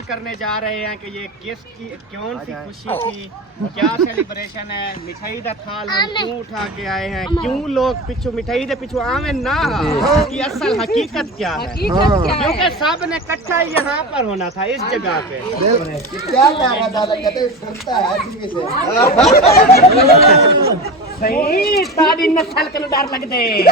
करने जा रहे हैं कि ये कौन सी खुशी थी, क्या सेलिब्रेशन है। मिठाई का थाल हम क्यों उठा के आए हैं, क्यों लोग पिछू मिठाई के पिछू आवे ना, की असल हकीकत क्या है, क्योंकि सब ने इकट्ठा यहाँ पर होना था इस जगह पे। सही तारी नस्ल के डर लग दे।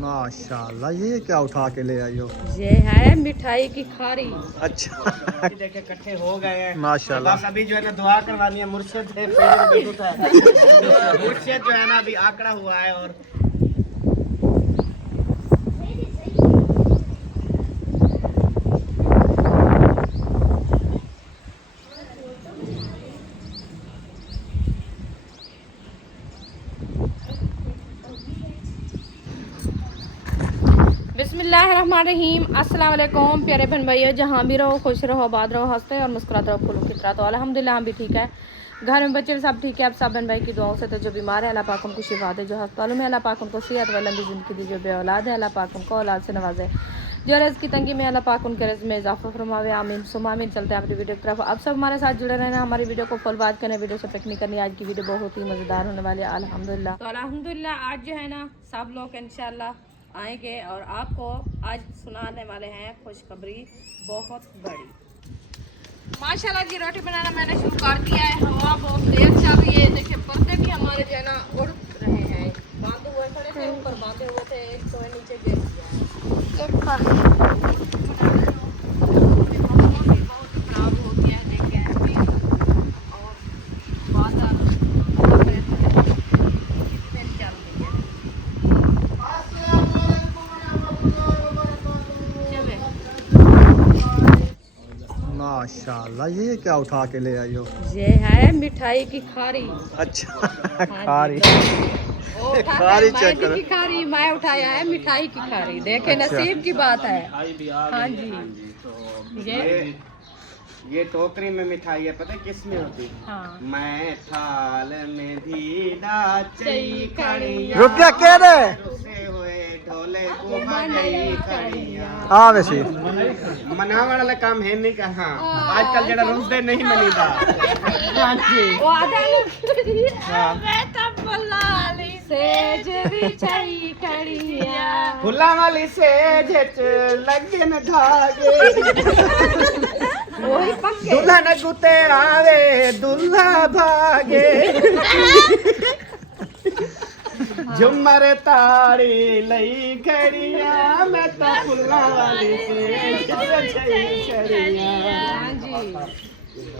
माशाल्लाह, ये क्या उठा के ले आई हो? ये है मिठाई की खारी। अच्छा देखे इकट्ठे हो गए हैं माशाल्लाह। बस अभी जो है ना दुआ करवानी है। मुर्शिद है मुर्शिद जो है ना अभी आंकड़ा हुआ है और बिस्मिल्लाहिर्रहमानिर्रहीम। अस्सलाम वालेकुम प्यारे बहन भाइयों, जहाँ भी रहो खुश रहो, आबाद रहो, हंसते और मुस्कुराते रहो फूलों की तरह। तो अल्हम्दुलिल्लाह हम भी ठीक है, घर में बच्चे सब ठीक है। अब सब बहन भाई की दुआओं से तो जो बीमार है अल्लाह पाक उनको शिफा दे, जो अस्पतालों में अल्लाह पाक उनको सेहत व लंबी ज़िंदगी दी, जो बे औलाद है अल्लाह पाक उनको औलाद से नवाजे, जो रज़्क़ की तंगी में अल्लाह पाक उनके रज़्क़ में इजाफा फरमावे। आमीन सुम आमीन। चलते हैं अपनी वीडियो की तरफ। अब सब हमारे साथ जुड़े रहना, हमारी वीडियो को फुल बात करना, वीडियो से पिक नहीं करनी। आज की वीडियो बहुत ही मज़ेदार होने वाली है अल्हम्दुलिल्लाह। तो अल्हम्दुलिल्लाह आज जो है ना सब लोग इंशाल्लाह आएंगे और आपको आज सुनाने वाले हैं खुशखबरी बहुत बड़ी। माशाल्लाह जी रोटी बनाना मैंने शुरू कर दिया है। हवा बहुत तेज चल रही है। देखिए पर्दे भी हमारे जो है ना उड़ रहे हैं, बांधे हुए खड़े थे, ऊपर बांधे हुए थे, एक तो नीचे गिर गया। माशाल्लाह, ये क्या उठा के ले आई हो? ये है मिठाई की खारी। अच्छा खारी खारी चेक करो। खारी मैं उठाया है मिठाई की खारी। देखे अच्छा। नसीब की बात है। हाँ जी ये टोकरी में मिठाई है, पता है किस में होती है? हाँ। मैं थाल में धीरा चई खड़िया, रुपया के रे रुसे हुए ढोले को बजाई खड़िया। हाँ वैसे मनावन वाला काम है नहीं का। हाँ आजकल जरा रुसदे नहीं मनीदा। हाँ जी फुला वाली सेज लगे न धागे, दूल्हा न गुते आवे दूल्हा भागे, झुमर ताड़ी लई खड़िया, मैं तो फुला वाली सेज खड़िया।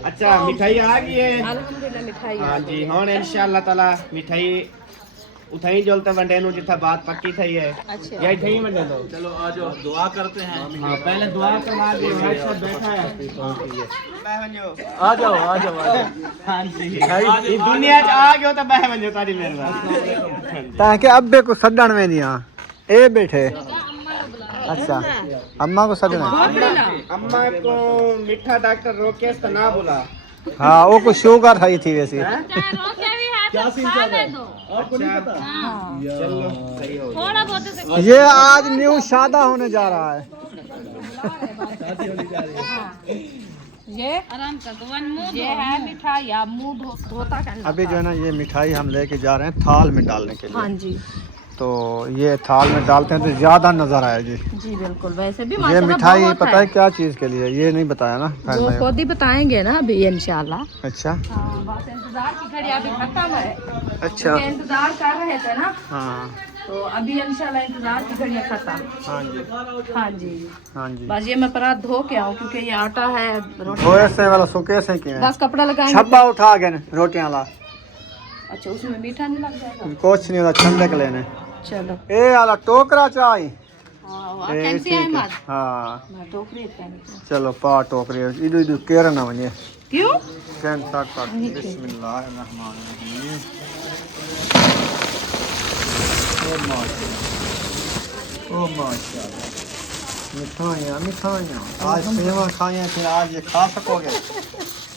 अच्छा मिठाई आ गई है अल्हम्दुलिल्लाह मिठाई। हाँ जी हाँ इंशाअल्लाह ताला मिठाई उठाई जोलते वंडे नु जिथा बात पक्की थई है। अच्छा यही थई वंडे दो। चलो आज दुआ करते हैं। हाँ पहले दुआ करवा दो। सब बैठा है आ जाओ हाँ जी ये दुनिया च आ गयो तो बह वंजो तारी मेहरबानी। ताकि अब्बे को सदन में नहीं आ ए बैठे। अच्छा अम्मा को सदन है। अम्मा को मीठा डॉक्टर रोके तो ना बुला। हाँ वो कुछ शुगर खाई थी वैसे। क्या सीन चल रहा है? आपको नहीं पता? चलो सही हो। ये आज न्यू शादा होने जा रहा है। ये आराम कर ये है मिठाई, आप मुंह धोता करना। अभी जो है ना ये मिठाई हम लेके जा रहे हैं थाल में डालने के लिए। हाँ जी तो ये थाल में डालते हैं तो ज्यादा नजर आएगी। जी बिल्कुल। वैसे भी ये माशाल्लाह मिठाई बहुत पता है क्या चीज के लिए, ये नहीं बताया ना वो खुद ही बताएंगे ना अभी इंशाल्लाह। अच्छा बस इंतजार की घड़ी अभी खत्म है। अच्छा ये इंतजार कर रहे थे ना, हाँ तो अभी इंशाल्लाह इंतजार की घड़ियाँ खत्म। हाँ जी हाँ जी हाँ जी। बस ये मैं परात धो के आऊँ क्योंकि ये आटा है रोटी। वो ऐसे वाला सुके से की बस कपड़ा लगाएंगे। छब्बा उठा गए रोटियां ला। अच्छा उसमें मीठा नहीं लग जाएगा? कुछ नहीं होता छंदे के लेने। चलो ए वाला टोकरा चाय। हाँ कैंसी है मत। हाँ मैं टोकरी पहनी। चलो पा टोकरी इधर इधर केर ना बने क्यों? कैन साथ बिस्मिल्लाहिर्रहमानिर्रहीम। ओ माशाल्लाह मिठाइयाँ मिठाइयाँ आज सेवा खाए फिर आज ये खा सकोगे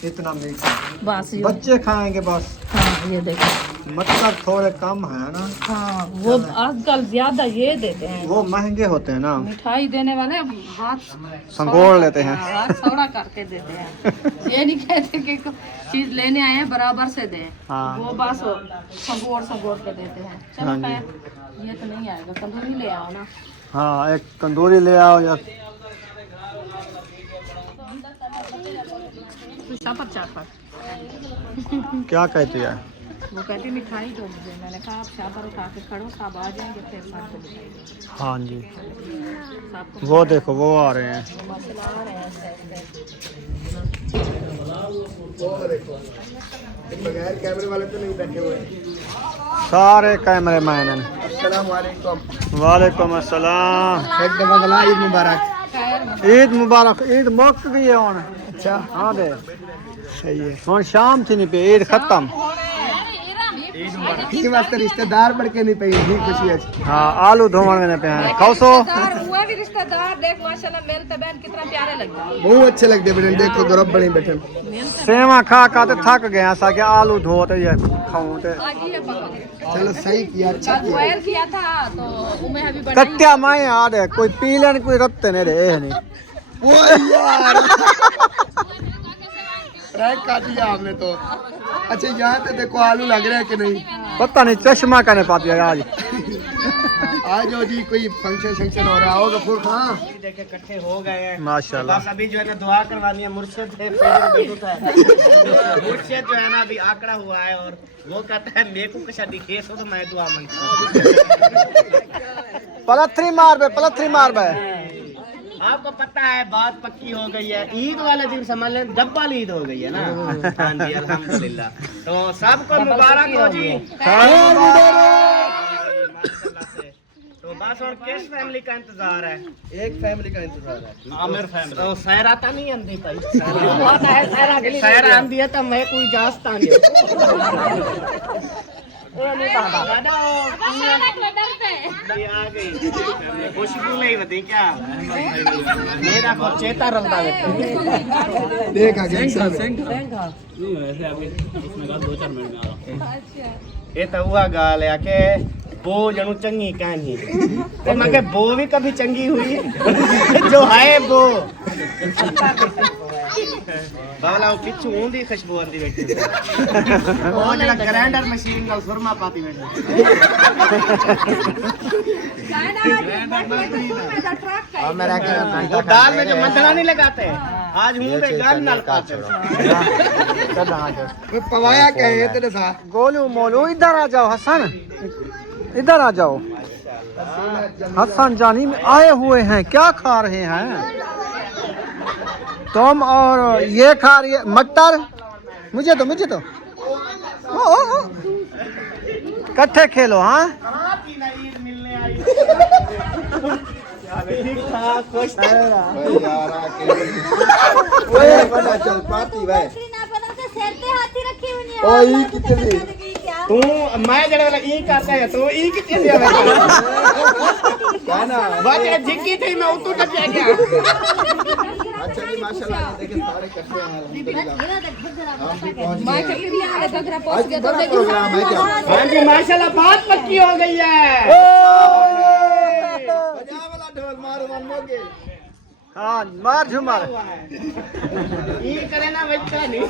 इतना मीठा? बस बच्चे खाएंगे बस। हाँ ये देखो मटर थोड़े कम है ना, हाँ वो आजकल ज्यादा ये देते हैं, वो महंगे होते हैं ना, मिठाई देने वाले हाथ संगोड़ लेते हैं। हाथ सौड़ा करके देते हैं। ये नहीं कहते कि चीज लेने आए हैं बराबर से दें, हाँ। वो बस संगोड़ के देते हैं। चलो हाँ जी। खैर ये तो नहीं आएगा, तंदूरी ले आओ ना। हाँ एक तंदूरी ले आओ या चापर चापर क्या कहती है। वो कहती मिठाई दो मुझे, मैंने कहा आप चापर उठा के खड़ो, सब आ जाएंगे फिर साथ में मिठाई दो। हाँ जी सबको वो देखो वो आ रहे हैं। मसला आ रहे हैं ऐसे। बगैर कैमरे वाले तो नहीं बैठे हुए। सारे कैमरे मैन हैं। अस्सलाम वालेकुम। वालेकुम अस्सलाम। ईद मुबारक। ईद मुबारक। ईद मुक गई है हुन। अच्छा हाँ दे सही है। हुन शाम थी नहीं पे ईद खत्म। ई वास्ते रिश्तेदार बढ़ के नहीं पे ही खुशी है। हाँ आलू धोवन में पे हैं खाओ। हुआ भी रिश्तेदार देख माशाल्लाह मिलते बहन कितना प्यारे लगता है। बहुत अच्छे लगते बड़े, देखो गरब बने बैठे। सेवा खा खा ते थक गए सा के आलू धोते ये खाऊं ते आज ये पका चलो सही किया, अच्छा कल बोयल किया था तो उमें अभी बना कट्या मैं याद है कोई पी लेन कोई रत्ते नहीं रहे नहीं। वो यार रैक काट दिया आपने तो। अच्छा यहाँ पे देखो आलू लग रहे हैं कि नहीं। पता नहीं चश्मा कहने पाती है आज। आज जो जी कोई फंक्शन हो रहा हो गफूर खां देखे इकट्ठे हो गए हैं माशाल्लाह। बस अभी जो है ना दुआ करवानी है। मुर्शिद है मुर्शिद जो है ना अभी आंकड़ा हुआ है और वो कहता है मेरे को कशा दिखे सो तो मैं दुआ मांगता हूं। पलथरी मार बे। आपको पता है बात पक्की हो गई है। ईद वाले दिन समझ लें डब्बल ईद हो गई है ना। हाँ जी अल्हम्दुलिल्लाह। तो सबको मुबारक हो जी। माशाल्लाह से। तो बस और किस फैमिली का इंतजार है? एक फैमिली का इंतजार है, आमिर फैमिली। तो सैर आता नहीं आंदी भाई। सैर आंदी है तो मैं कोई जास्ता नहीं। आ गई खुशबू नहीं बती क्या मेरा को चेता रंदा देख आगे ये तो हुआ गाल है के बो जनू चंगी कहानी तो मैं के बो भी कभी चंगी हुई जो है वो बावला वो पिछू ऊंधी खुशबू आंदी बैठी वो जरा ग्राइंडर मशीन का सुरमा पाती बैठी वो दाल में जो मसाला नहीं लगाते आज मुंह पे गाल ना लगाते पवाया क्या है तेरे साथ गोलू मोलू इधर आ जाओ हसन, इधर आ जाओ। हसन जानी में आए हुए हैं, क्या खा रहे हैं तुम? और ये खा रही है मटर। मुझे तो कट्ठे खेलो। हाँ तू मैं जड़े वाला ई करता है तो ई कितने दिया मैं क्या ना बात है जिक्की थी मैं उतू टप गया। अच्छा जी माशाल्लाह देखिए सारे कट्टे हैं अल्हम्दुलिल्लाह। मैं चक्कर भी आने का घर पहुंच गया तो देखिए हां जी माशाल्लाह बात पक्की हो गई है। बजा वाला ढोल मारो मन मोगे। हाँ मार झूमर ये करे ना बच्चा नहीं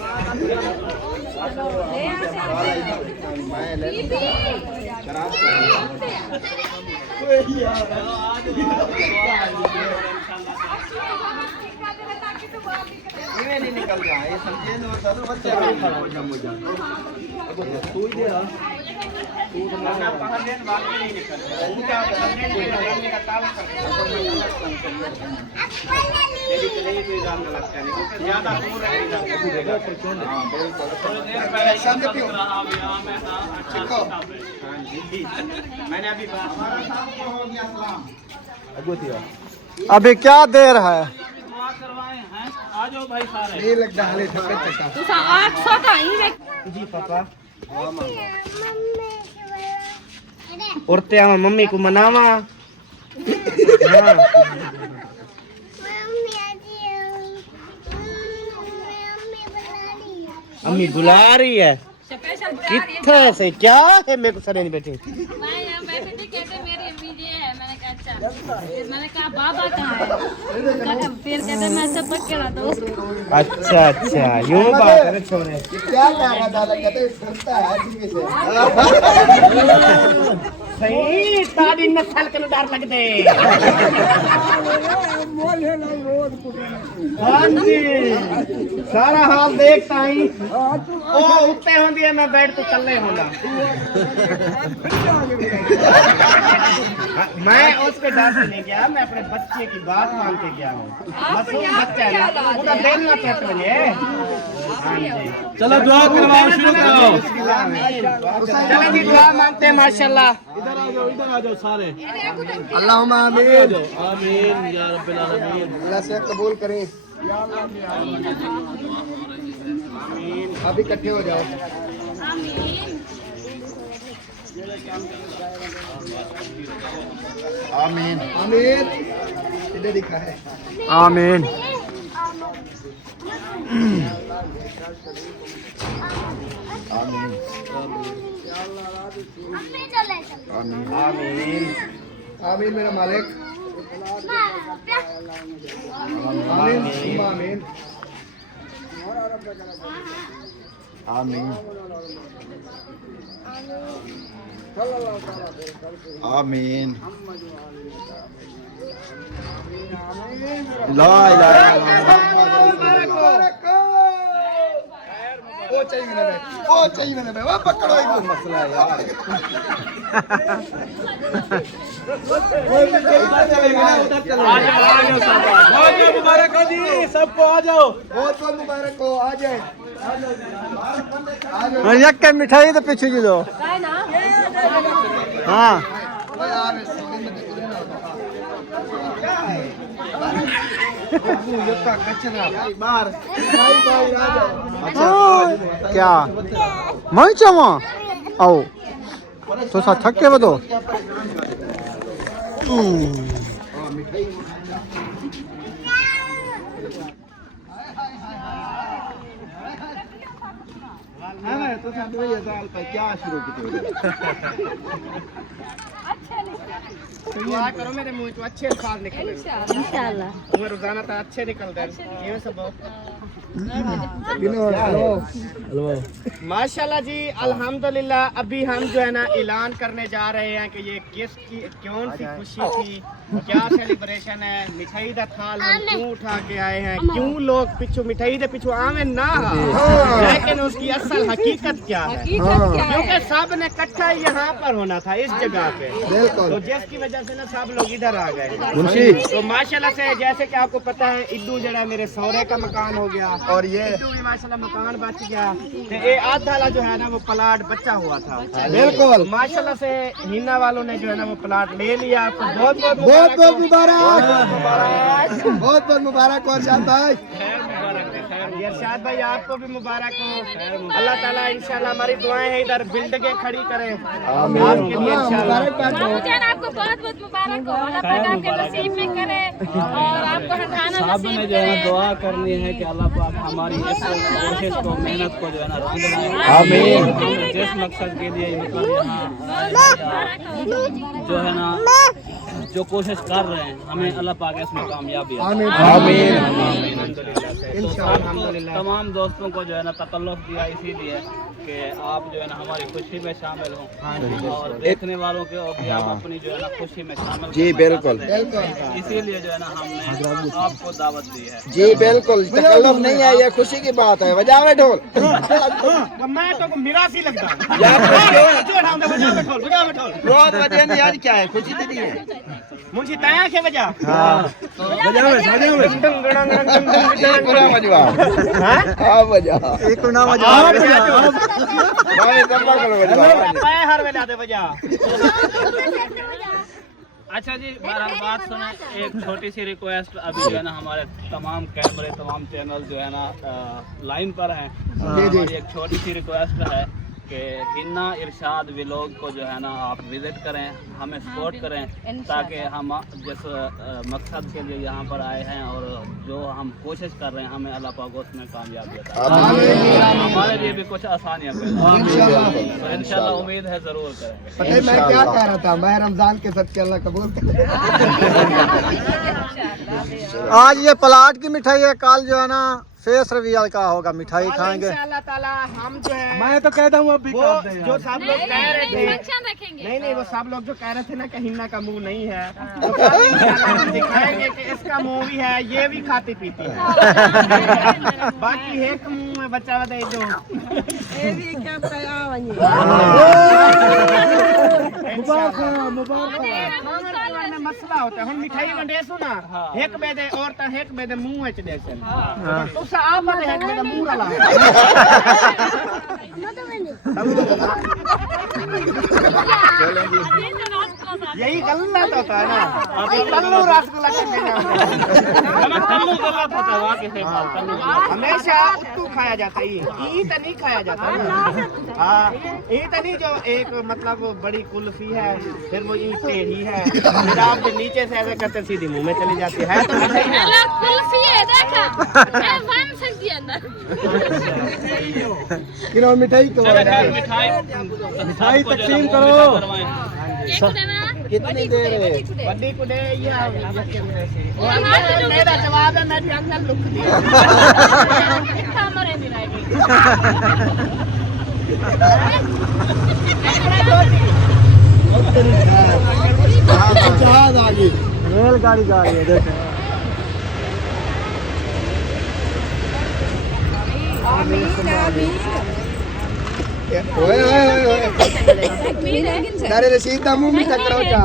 नहीं निकल रहा ये समझे ना तो बच्चे तू ही दे रहा तू तो ना पहाड़ देन बाकी नहीं निकल उनका हमने का ताल कर तेरी के लिए कोई काम ना लगता है क्योंकि ज्यादा दूर रहेगा हां बिल्कुल सामने पियो देखो हां जी मैंने अभी हमारा साहब को हो गया सलाम अगोतिया अभी क्या देर है? ये लगता हाले ठप्पे तक तू सा 800 का ही में जी पापा औरते आवा मम्मी को मनावा अम्मी बुला रही है स्पेशल कितने से क्या है मेरे को सर नहीं बैठे मैं यहाँ बैठे थे, कहते मेरी अम्मी जी है। मैंने कहा अच्छा। फिर मैंने कहा बाबा कहाँ है? फिर कहते मैं सब पक्के रहा था उसको। अच्छा अच्छा यूं बात है छोरे क्या कहा दादा कहते करता है ठीक से सही तारी नस्ल के डर लग दे हाँ जी सारा हाल देखता ही ओ उत्ते होंदी है मैं बैठ तो चलने होना मैं उसके डर से नहीं गया मैं अपने बच्चे की बात मान के गया हूँ मासूम बच्चा है ना पूरा दिन ना पेट में हाँ जी चलो दुआ करवाओ शुरू करो चलो जी दुआ मांगते हैं माशाल्लाह इधर आ जाओ सारे अल्लाहुम्मा आमीन आमीन या रब्बिल आलमीन अल्लाह से कबूल करें आप इकट्ठे हो जाओ आमीन आमीन इधर लिखा है आमीन आमीन आमीन आमीन मेरा मालिक आमीन आमीन आमीन आमीन ला इलाहा ओ चाहिए मैंने वो पकड़ो एक मसला है यार बहुत मुबारक हो जी सबको आ जाओ बहुत बहुत मुबारक हो आ जाए यक के मिठाई तो पीछे जी दो हाँ क्या मैं चाहूँ आओ तो सा थक के बतो क्या शुरू की दुआ करो मेरे मुंह तो अच्छे अल्फाज निकले इंशाल्लाह। मैं रोजाना तो अच्छे निकलते हैं ये सब माशाल्लाह जी अल्हम्दुलिल्लाह अभी हम जो है ना ऐलान करने जा रहे हैं कि ये किसकी कौन सी खुशी थी क्या सेलिब्रेशन है मिठाई का थाल हम क्यों उठा के आए हैं क्यों लोग पिछू मिठाई के पिछू आवे ना लेकिन उसकी असल हकीकत क्या है क्योंकि सब ने इकट्ठा यहाँ पर होना था इस जगह पे तो जिसकी वजह से ना सब लोग इधर आ गए तो माशाल्लाह से जैसे कि आपको पता है इद्दू जड़ा मेरे सौरे का मकान हो गया और ये इद्दू भी माशाल्लाह मकान बच गया तो ये आधा जो है ना वो प्लाट बचा हुआ था बिल्कुल माशाल्लाह से हिना वालों ने जो है ना वो प्लाट ले लिया आपको बहुत बहुत बहुत मुबारक बहुत बहुत मुबारक और शाद भाई इरशाद भाई आपको भी मुबारक हो अल्लाह ताला इंशाल्लाह हमारी दुआएं हैं इधर बिल्डिंगें खड़ी करे आपके लिए इंशाल्लाह बाबूजान आपको बहुत बहुत मुबारक हो अल्लाह पाक आपके नसीब में करे और आपको हटाना नसीब जो है दुआ करनी है कि अल्लाह पाक हमारी इस कोशिश को मेहनत को जो है ना रंग लाए आमीन जिस मकसद के लिए मतलब यहाँ जो है ना जो कोशिश कर रहे हैं हमें अल्लाह पाक इसमें कामयाबी आमीन आमीन अल्हम्दुलिल्लाह तमाम दोस्तों को जो है ना तकल्लुफ़ दिया इसीलिए कि आप जो है ना हमारी खुशी में शामिल हों और देखने वालों के भी आप अपनी जो है ना खुशी में शामिल जी बिल्कुल इसीलिए जो है ना हमने आपको दावत दी है जी बिल्कुल तकल्लुफ़ नहीं है ये खुशी की बात है बजाओ ढोल मैं तो मिरासी लगता हूं बहुत वजह नहीं आज क्या है खुशी तो नहीं है मुंशी तया के वजह एक ना मजा हर वेला दे वजह अच्छा जी बहरहाल बात सुने एक छोटी सी रिक्वेस्ट अभी जो है ना हमारे तमाम कैमरे तमाम चैनल जो है ना लाइन पर हैं हमारी एक छोटी सी रिक्वेस्ट है कि इन्ना इरशाद व्लॉग को जो है ना आप विजिट करें, हमें सपोर्ट करें, ताकि हम जिस मकसद के लिए यहाँ पर आए हैं और जो हम कोशिश कर रहे हैं हमें अल्लाह पाक उसमें कामयाबी अता फरमाए। हमारे लिए भी कुछ आसानियाँ पैदा हों। तो इंशाल्लाह उम्मीद है ज़रूर करेंगे। पता है मैं क्या कह रहा था, मैं रमजान के सदके अल्लाह कबूल करे। आज ये प्लाट की मिठाई है, कल जो है ना फेस रिवील का होगा, मिठाई खाएंगे। इंशाअल्लाह ताला हम जो है मैं तो कहता हूँ अभी वो जो सब लोग कह रहे थे, रखेंगे। नहीं वो सब लोग जो कह रहे थे ना कि हिन्ना का मुंह नहीं है, तो कल इंशाअल्लाह हम दिखाएंगे कि इसका मुंह भी है, ये भी खाती पीती है। बाकी एक मुंह में बच्चा बता जो मसला होता है। हम मिठाई वंडे सुना एक बेदे और एक बेदे मुंह में दे सन तो आप है मेरा मुंह वाला यही गलत होता है ना, कल्लू रसगुल्ला हमेशा उत्तू खाया जाता है, ईद नहीं खाया जाता ना। हाँ ईद नहीं, जो एक मतलब बड़ी कुल्फी है, फिर वो ईद टेढ़ी है, फिर आप नीचे से ऐसे करते सीधी मुंह में चली जाती है। तो कुल्फी है देखा वन सकती है अंदर। किलो मिठाई को मिठाई तकसीम करो। कितनी देर है? बड़ी कुडे या मेरा जवाब है, मैं अंदर लुक दिया। हमारे भी रहेगी। जहाज आ गई, रेलगाड़ी जा रही है, देखें। ओए ओए ओए अरे रशीद दा मुंह में टकराओ चा।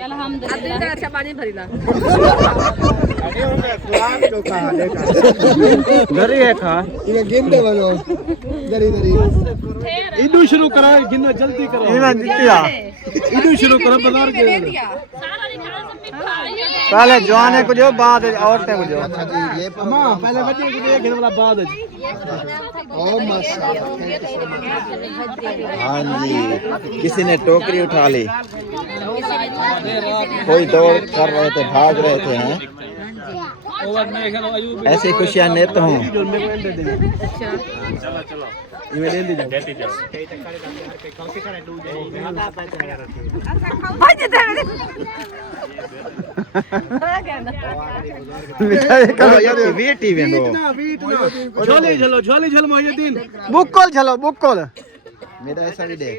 अल्हम्दुलिल्लाह अच्छा पानी भरीला। अरे उन्हें गुलाम जो कहा देखा गरी है खा ये गिन दे बनो गरी गरी इदू शुरू करो, गिनो जल्दी करो। इना जितिया इदू शुरू करो बाजार के। सारा दिखा सब मिठा है। पहले जवाने को जो, बाद औरतें को जो। ये मां पहले बच्चे को दे, गिन वाला बाद। ओ माशाल्लाह। हाँ जी, किसी ने टोकरी उठा ली, कोई दौड़ कर रहे थे, भाग रहे थे हैं। ऐसी खुशियां नित हों। झोली झलो मोहिउद्दीन, बुक्कल झलो बुक्कल। मेरा ऐसा भी देख।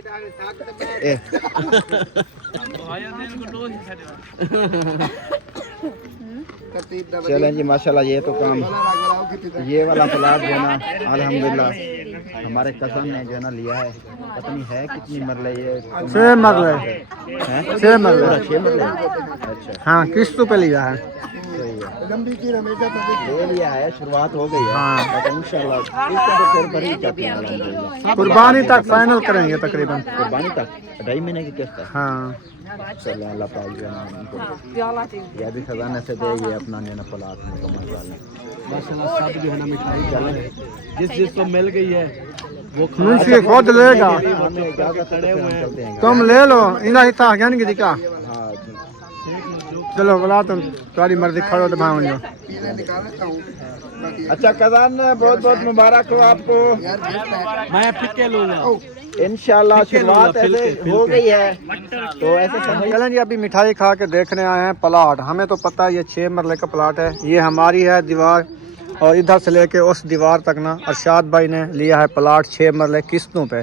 चलें जी माशाल्लाह, ये तो काम, ये वाला प्लाट जो ना अल्हम्दुलिल्लाह हमारे कज़न ने जो है ना लिया है। पता नहीं है कितनी मरले, ये 6 मरले हैं? 6 मरले। 6 मरले। अच्छा हाँ किस्तों पे लिया है। सही है, लंबी की हमेशा ले लिया है, शुरुआत हो गई है। हाँ। इंशाल्लाह इसको तो फिर भरी जाती है अल्हम्दुलिल्लाह। कुर्बानी तक फाइनल करेंगे तकरीबन। कुर्बानी तक 2.5 महीने की किस्त है। हाँ चलो अल्लाह पाक जो है ना उनको यह भी खजाने से दे, ये अपना जो है ना प्लाट मुकम्मल कर लें। माशाल्लाह सब जो है ना मिठाई चले, जिसको मिल गई है वो मुंशी खुद लेगा। हमें इजाजत है तो हम चलते हैं। तुम ले लो, इना हिस्सा ज्ञान की दिखा। हाँ जी। चलो बोला तुम तुम्हारी मर्जी, खड़ो तो भाव जो। अच्छा कज़ान, बहुत बहुत मुबारक हो आपको। मैं फिक्के लूंगा इंशाल्लाह शुरुआत ऐसे हो गई है, तो ऐसे समझ। चलें जी, अभी मिठाई खा के देखने आए हैं प्लाट। हमें तो पता है ये 6 मरले का प्लाट है, ये हमारी है दीवार, और इधर से लेके उस दीवार तक ना अरशाद भाई ने लिया है प्लाट 6 मरले किस्तों पे।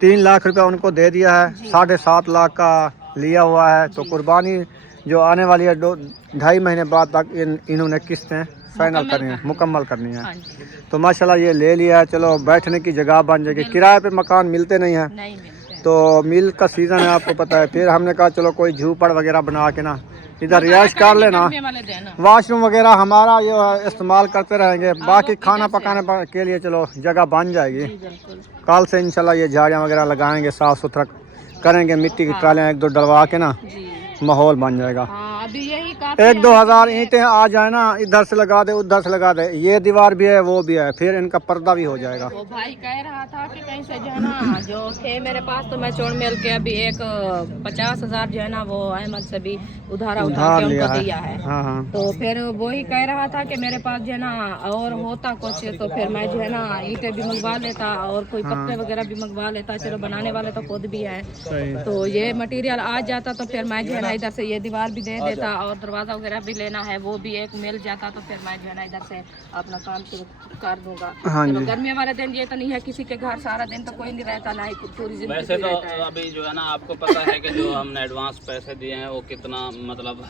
3 लाख रुपया उनको दे दिया है, 7.5 लाख का लिया हुआ है। तो कुर्बानी जो आने वाली है 2.5 महीने बाद तक इन्होंने किस्तें फाइनल करनी है, मुकम्मल करनी है। तो माशाल्लाह ये ले लिया है। चलो बैठने की जगह बन जाएगी, किराए पे मकान मिलते नहीं हैं, तो मिल का सीज़न है आपको पता है। फिर हमने कहा चलो कोई झूपड़ वगैरह बना के ना इधर रिहाइश कर लेना, वॉशरूम वगैरह हमारा ये इस्तेमाल करते रहेंगे, बाकी खाना पकाने के लिए चलो जगह बन जाएगी। कल से इंशाल्लाह ये झाड़ियाँ वगैरह लगाएंगे, साफ़ सुथरा करेंगे, मिट्टी की ट्रालियाँ 1-2 डलवा के ना माहौल बन जाएगा। अभी यही काफी 1-2 हज़ार ईंटें आ जाए ना, इधर से लगा दे उधर से लगा दे, ये दीवार भी है वो भी है, फिर इनका पर्दा भी हो जाएगा। वो भाई कह रहा था कि कहीं से जो है ना जो थे मेरे पास, तो मैं चोर मेल के अभी एक 50,000 जो है ना वो अहमद से भी उधार उठा के उनको दिया है। हाँ हाँ। तो फिर वही कह रहा था कि मेरे पास जो है ना और होता कुछ तो फिर मैं जो है ना ईंटें भी मंगवा लेता और कोई पत्ते वगैरह भी मंगवा लेता। चलो बनाने वाले तो खुद भी है, तो ये मटेरियल आ जाता तो फिर मैं जो है ना इधर से ये दीवार भी दे देता और दरवाजा वगैरह भी लेना है वो भी एक मिल जाता, तो फिर मैं जो है ना इधर से अपना काम शुरू कर दूंगा। हाँ जी। गर्मी वाले दिन ये तो नहीं है किसी के घर सारा दिन तो कोई नहीं रहता, ना ही पूरी जिंदगी वैसे तो रहता है। अभी जो है ना आपको पता है कि जो हमने एडवांस पैसे दिए हैं वो कितना मतलब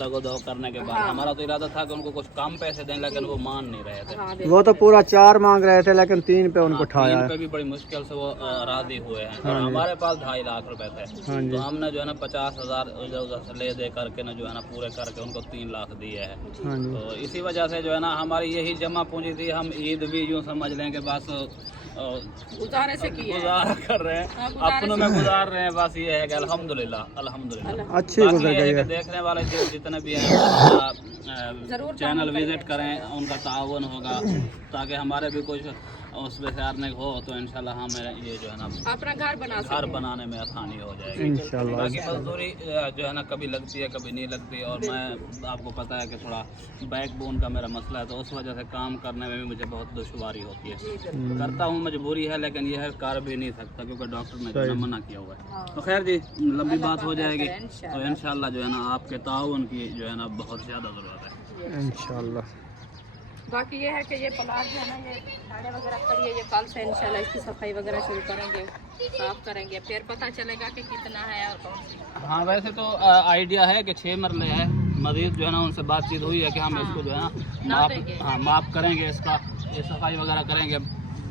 तगोदो करने के बाद हमारा तो इरादा था कि उनको कुछ कम पैसे दें, लेकिन वो मान नहीं रहे थे। हाँ, वो तो पूरा 4 मांग रहे थे लेकिन 3 पे उनको उठाया तीन है। पे भी बड़ी मुश्किल से वो राजी हुए हैं और हमारे पास 2.5 लाख रुपए थे, तो हमने जो है ना 50,000 इधर उधर से ले दे करके ना जो है ना पूरे करके उनको 3 लाख दिए हैं। हाँ जी। तो इसी वजह से जो है ना हमारी यही जमा पूंजी थी, हम ईद भी यूँ समझ लें कि बस गुजारे से किए हैं। गुजारा कर रहे हैं, अपनों में गुजार रहे हैं। बस ये है कि अल्हम्दुलिल्लाह अल्हम्दुलिल्लाह अच्छी बाकी गुजर ये गई है कि है। देखने वाले जो जितने भी हैं चैनल विजिट करें, उनका ताउन होगा ताकि हमारे भी कुछ उसमें से अर्निंग हो तो इंशाल्लाह हमें ये जो है ना अपना घर बना घर बनाने में आसानी हो जाएगी। इंशाल्लाह। बाकी मजदूरी जो है ना कभी लगती है कभी नहीं लगती, और मैं आपको पता है कि थोड़ा बैकबोन का मेरा मसला है, तो उस वजह से काम करने में भी मुझे बहुत दुश्वारी होती है। करता हूँ, मजबूरी है, लेकिन यह है कर भी नहीं सकता क्योंकि डॉक्टर ने जो है ना मना किया हुआ है। तो खैर जी, लंबी बात हो जाएगी, तो इंशाल्लाह जो है ना आपके ताउन की जो है ना बहुत ज़्यादा ज़रूरत है इंशाल्लाह। बाकी ये है कि ये प्लाट जो है ना ये झाड़े वगैरह करिए, ये कल से इंशाल्लाह इसकी सफाई वगैरह शुरू करेंगे, साफ करेंगे, फिर पता चलेगा कि कितना है और कौन सी। हाँ, वैसे तो आइडिया है कि 6 मरले है। मजीद जो है ना उनसे बातचीत हुई है कि हम इसको जो है ना माप करेंगे, इसका ये सफाई वगैरह करेंगे।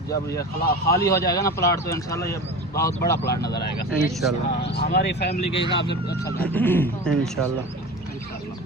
जब ये खाली हो जाएगा ना प्लाट तो इंशाल्लाह ये बहुत बड़ा प्लाट नज़र आएगा इंशाल्लाह। हमारी फैमिली के हिसाब से अच्छा इंशाल्लाह।